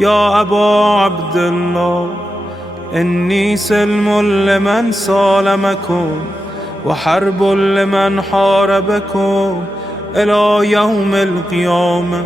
يا أبا عبد الله إني سلم لمن سالمكم وحرب لمن حاربكم إلى يوم القيامة.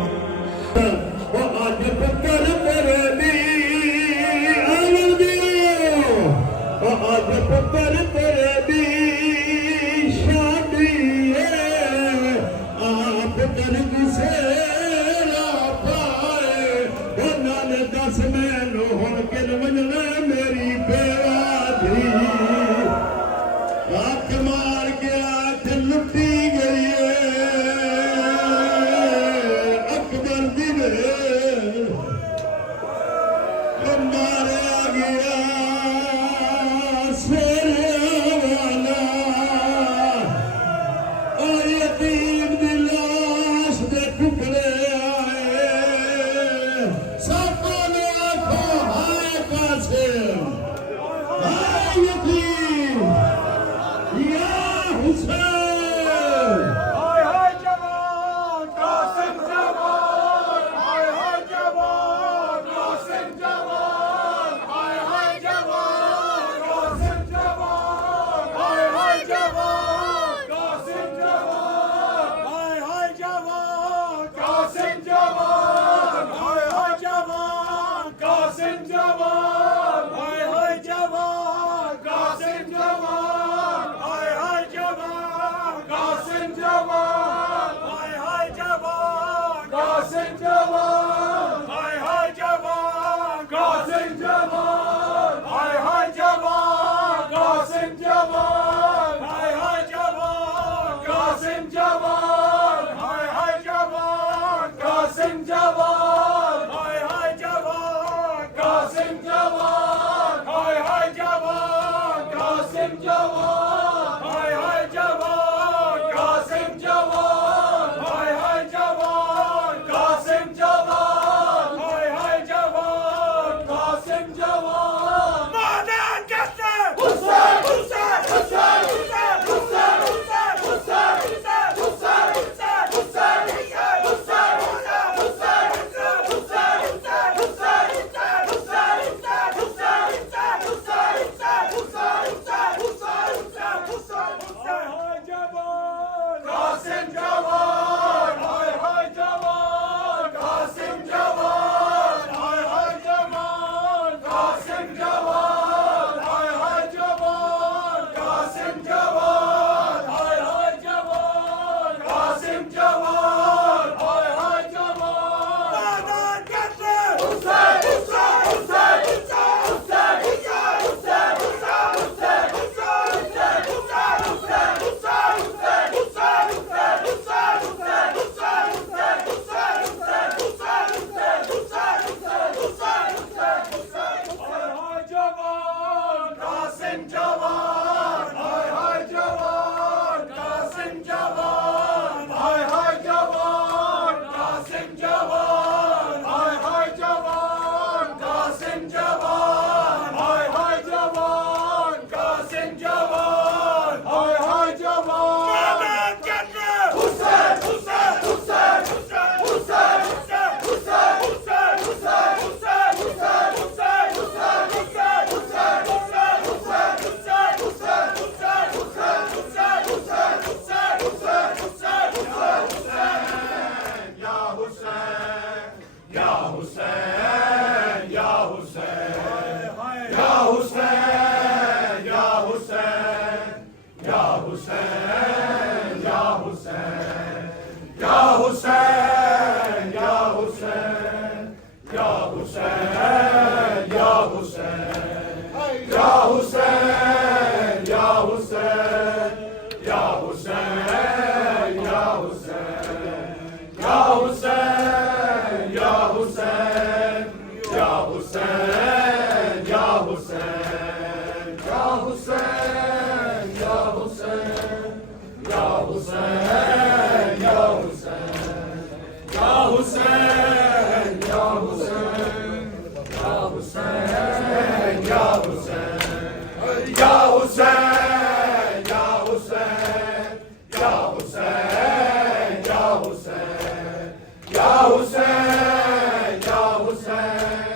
Ya Hüseyin, Ya Hüseyin.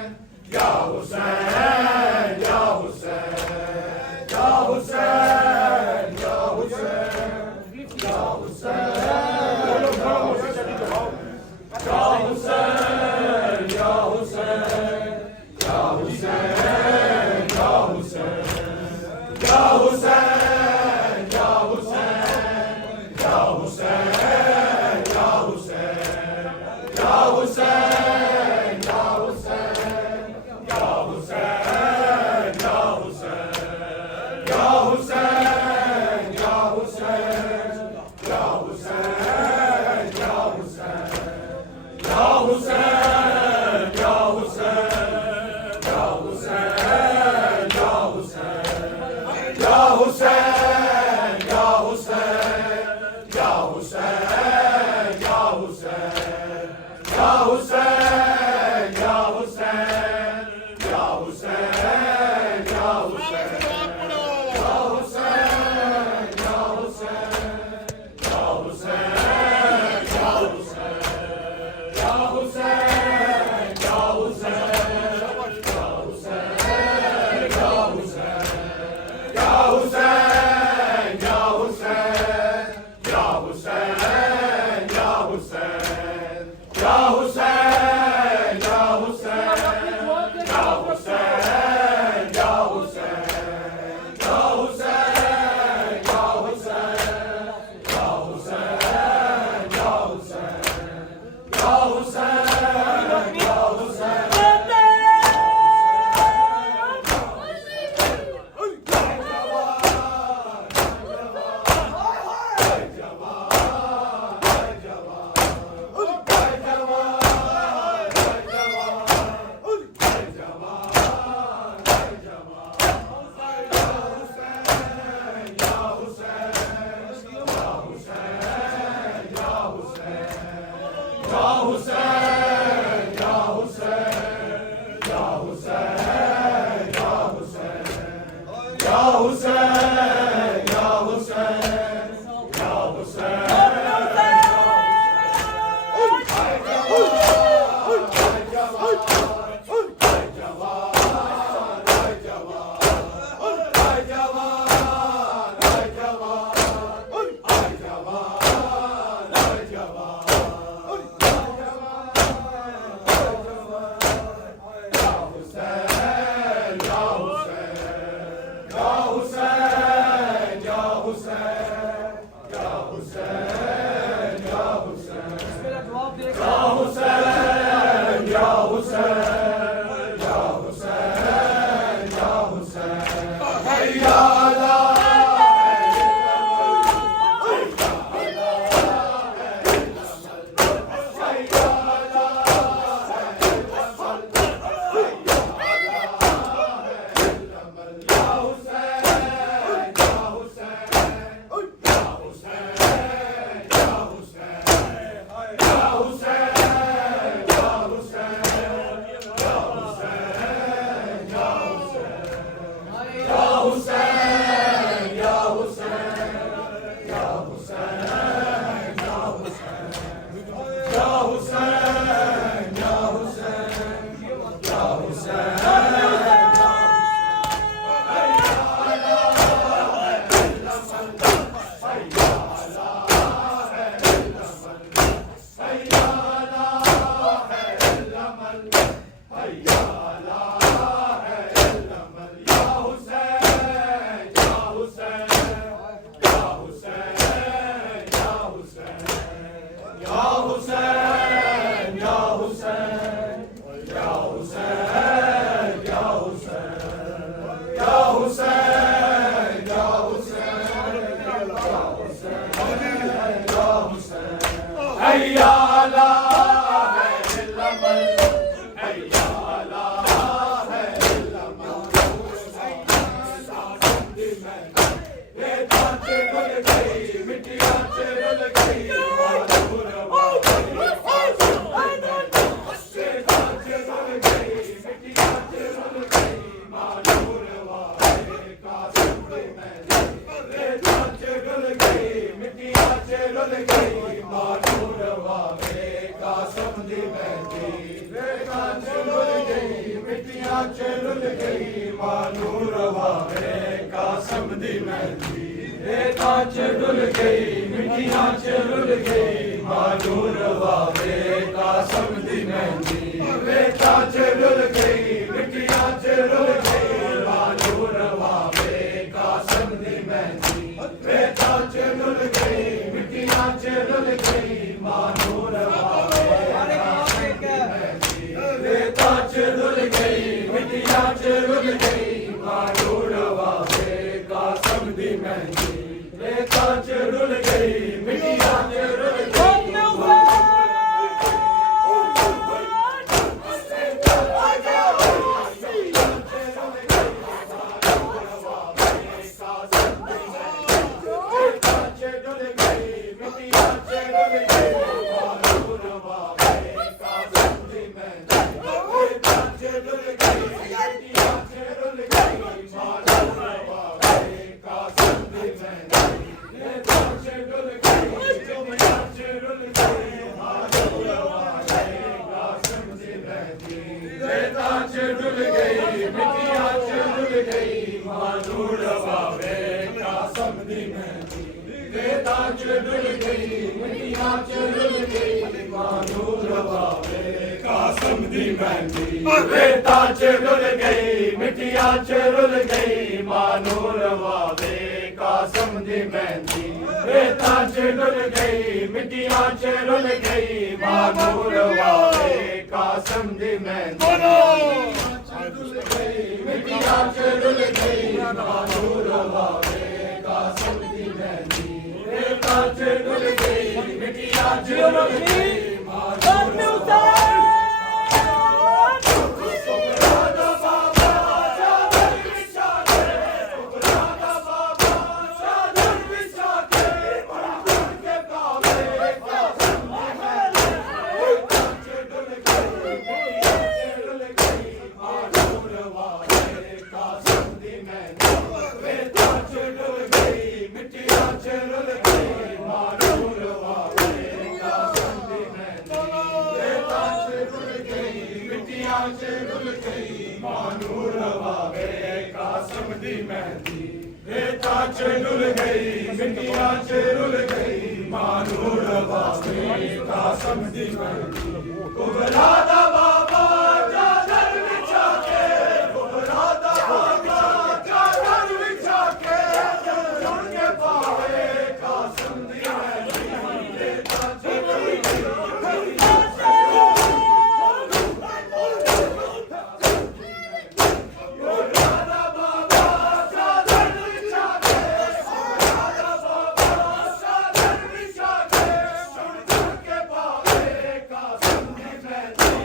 मिटिया rule गई मानू रवावे कासम दी मेहंदी रेता च रुल गई मिट्टियां च रुल गई मानू रवावे कासम दी मेहंदी रेता च रुल गई मिट्टियां च रुल गई मानू रवावे कासम दी मेहंदी रेता च रुल गई मिट्टियां च रुल गई मानू रवावे रेता च रुल गई मिट्टियां च रुल गई मानू रवावे कासम दी मेहंदी रेता च रुल गई मिट्टियां च रुल गई रेता च रुल गई मिट्टियां च रुल गई मानू रवावे कासम दी मेहंदी रेता च रुल गई मिट्टियां च रुल गई मानू रवावे कासम दी मेहंदी मिट्टियां च रुल गई मानू रवावे कासम दी मेहंदी रेता च रुल गई मिट्टियां च रुल गई मानू रवावे रेता च रुल गई मिट्टियां च रुल गई मानू रवावे कासम दी मेहंदी कुबरा दा बाबा चादर बिछा के कुबरा दा बाबा चादर बिछा के सुन के पावे कासम दी मेहंदी रेता च रुल गई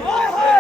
Oh,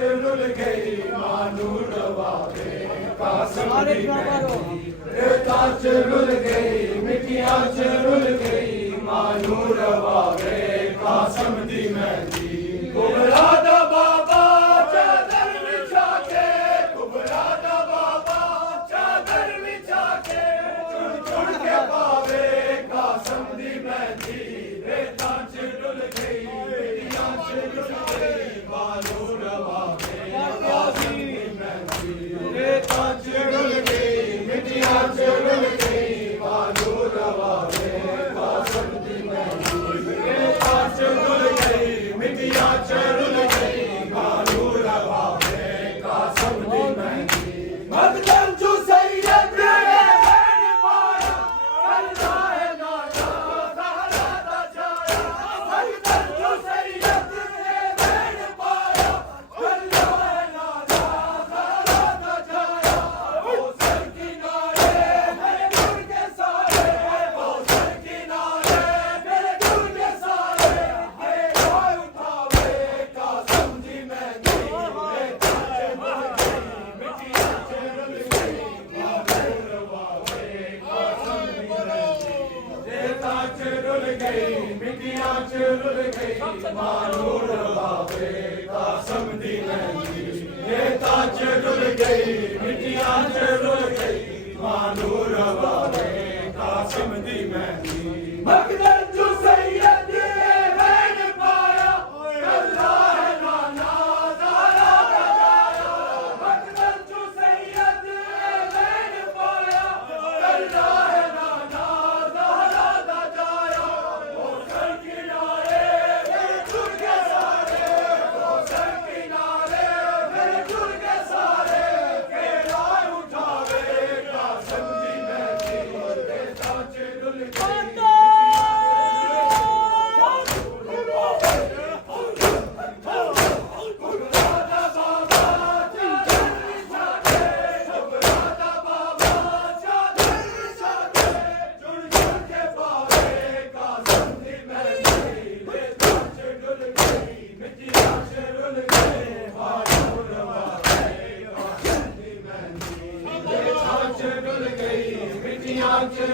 रुल गई मानू रवावे कासम दी मेहंदी रेता च रुल गई मिट्टियां च रुल गई मानू रवावे कासम दी मेहंदी कुबरा दा बाबा चादर बिछा के कुबरा दा बाबा चादर बिछा के चुन चुन के पावे कासम दी मेहंदी रेता च रुल गई मिट्टियां च रुल गई मानू रवावे कासम दी मेहंदी रेता च रुल गई मिट्टियां च रुल गई मानू रवावे कासम दी मेहंदी रेता च रुल गई मिट्टियां च रुल गई मानू रवावे कासम दी मेहंदी मगदम जो सैयद बैन पाया अल्लाह है नाजा सहरा दा जाया मगदम जो सैयद बैन पाया अल्लाह है नाजा सहरा दा जाया ओ सर किनारे मेरे गुर के सारे ओ सर किनारे मेरे गुर के सारे हे कोई उठावे कासम दी मेहंदी रेता च रुल गई मिट्टियां च रुल गई मानू रवावे कासम दी मेहंदी रेता च रुल गई मिट्टियां च रुल गई मानू रवावे कासम दी मेहंदी रेता च रुल गई मिट्टियां च रुल गई मानू रवावे कासम दी मेहंदी मगदर जो सैयद बैन पाया अल्लाह है नाना ज़हरा दा जाया मगदर जो सैयद बैन पाया अल्लाह है नाना ज़हरा दा जाया ओ सर किनारे मेरे गुर के सारे ओ सर किनारे मेरे गुर के सारे के राय उठावे कासम दी मेहंदी रेता च रुल गई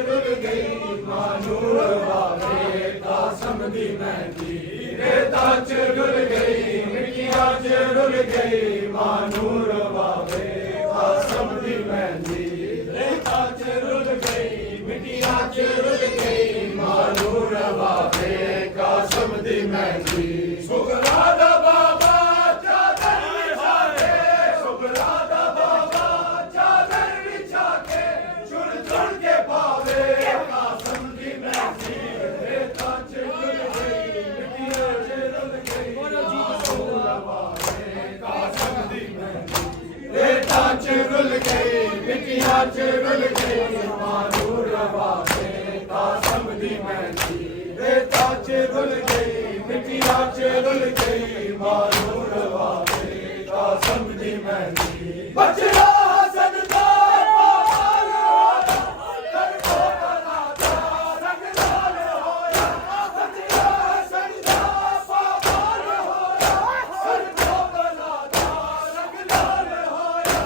रुल गई मानू रवावे कासम दी मेहंदी रेता च रुल गई मिट्टियां च रुल गई मानू रवावे कासम दी मेहंदी रेता च रुल गई मिट्टियां च रुल गई मानू रवावे कासम दी मेहंदी सुगरा दा बाबा चादर बिछा के सुगरा दा बाबा चादर बिछा के चुन चुन के पावे कासम दी मेहंदी रेता च रुल गई मिट्टियां च रुल गई मानू रवावे कासम दी मेहंदी रेता च रुल गई मिट्टियां च रुल गई मानू रवावे कासम दी मेहंदी रेता च रुल गई मिट्टियां च रुल गई मानू रवावे कासम दी मेहंदी बचड़ा सदका पार होया कर को बनाता रंग लाल होया बचड़ा सदका पार होया कर को बनाता रंग लाल होया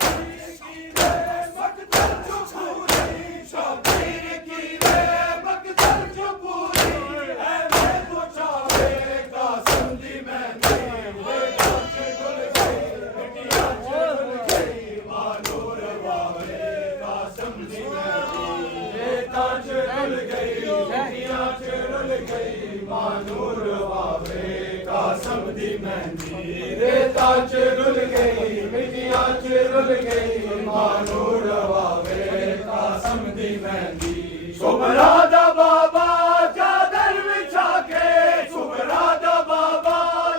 की रे मकदर जो पूरी शबीर की रे मकदर जो पूरी है मैं पूछावे कासम दी मेहंदी रेता च रुल गई मिट्टियां च रुल गई मानू रवावे कासम दी मेहंदी रेता च रुल गई मिट्टियां च रुल गई मानू रवावे कासम दी मेहंदी रेता च रुल गई मिट्टियां च रुल गई मानू रवावे कासम दी मेहंदी सुबरा दा बाबा चादर बिछा के सुबरा दा बाबा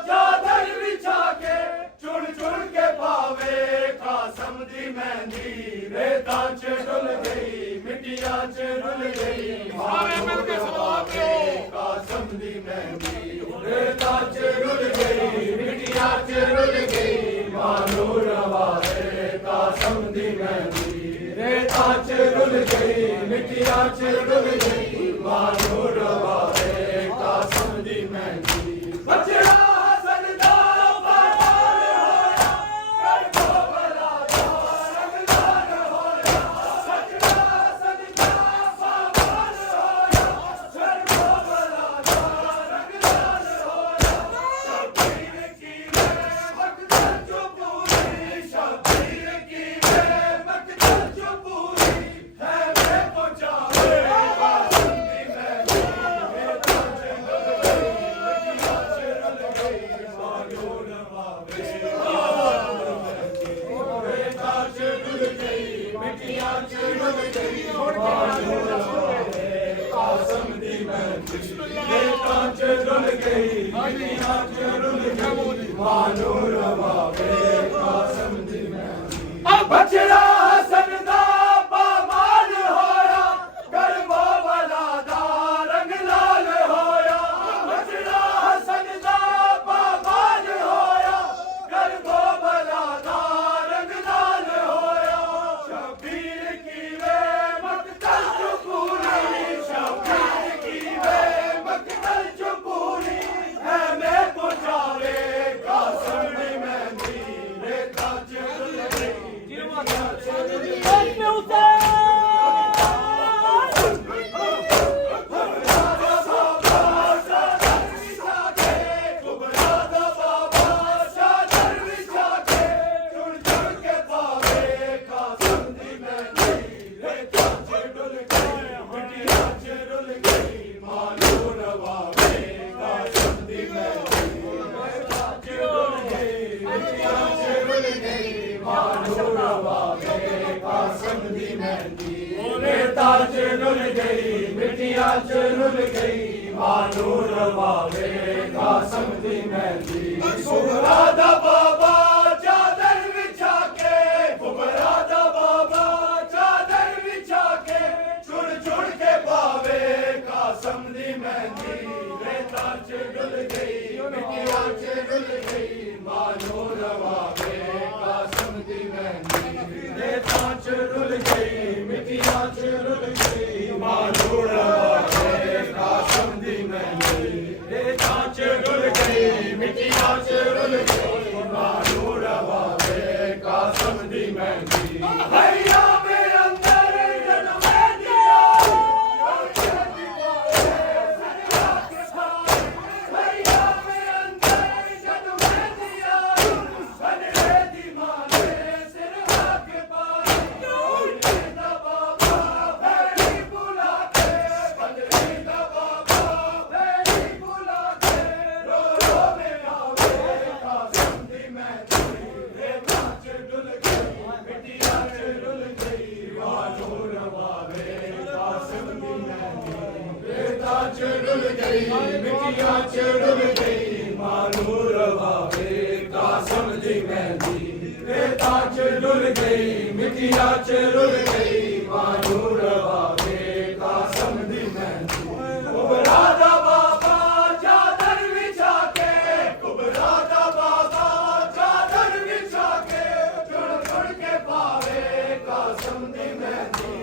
चादर बिछा के चुन चुन के पावे कासम दी मेहंदी रेता च रुल गई मिट्टियां च रुल गई मानू रवावे कासम दी मेहंदी रेता च रुल गई मिट्टियां च रुल गई मानू रवावे कासम दी मेहंदी रेता च रुल गई मिट्टियां च रुल गई मानू रवावे कासम दी मेहंदी बचड़ा सजदा पार रुल गई मिट्टियां च रुल गई मानूर वावे कासम दी मेहंदी बचड़ा हसन दा पामाल होया गरबो वाला दा रंग लाल होया बचड़ा हसन दा पामाल होया गरबो वाला दा रंग लाल होया शबीर की वे मकतल चुपूरी शबीर की वे मकतल चुपूरी है मैं पुचारे कासम दी मेहंदी रेता च रुल गई मिट्टियां च रुल गई मिट्टियां च रुल गई मानूर वावे कासम दी मेहंदी कुबरा दा बाबा चादर विछा के कुबरा दा बाबा चादर विछा के छुड़ छुड़ के पावे कासम दी मेहंदी रेता च रुल गई मिट्टियां च रुल गई मानूर वावे कासम दी मेहंदी रेता च रुल गई मिट्टियां च रुल गई मानूर वावे कासम दी मेहंदी रेता च रुल गई मिट्टियां च रुल गई मानूर वावे कासम दी मेहंदी भैया में अंदर जन्मे दिया भैया में अंदर जन्मे दिया बने दी माने सिर के पास दा बाबा भैरी बुला के बने दा बाबा भैरी बुला के रो रो में आवे कासम दी मेहंदी रेता च डुल गई मिट्टियां च रुल गई मानूर वावे कासम दी मेहंदी रेता च रुल गई मिट्टियां च रुल गई मानूर वावे कासम दी मेहंदी रेता च डुल गई मिट्टियां च रुल गई मानूर वावे कासम दी मेहंदी कुबरा दा बाबा चादर विछा के कुबरा दा बाबा चादर विछा के जुड़ जुड़ के पावे कासम दी मेहंदी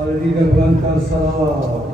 और दीगर बुलंद कर सलावत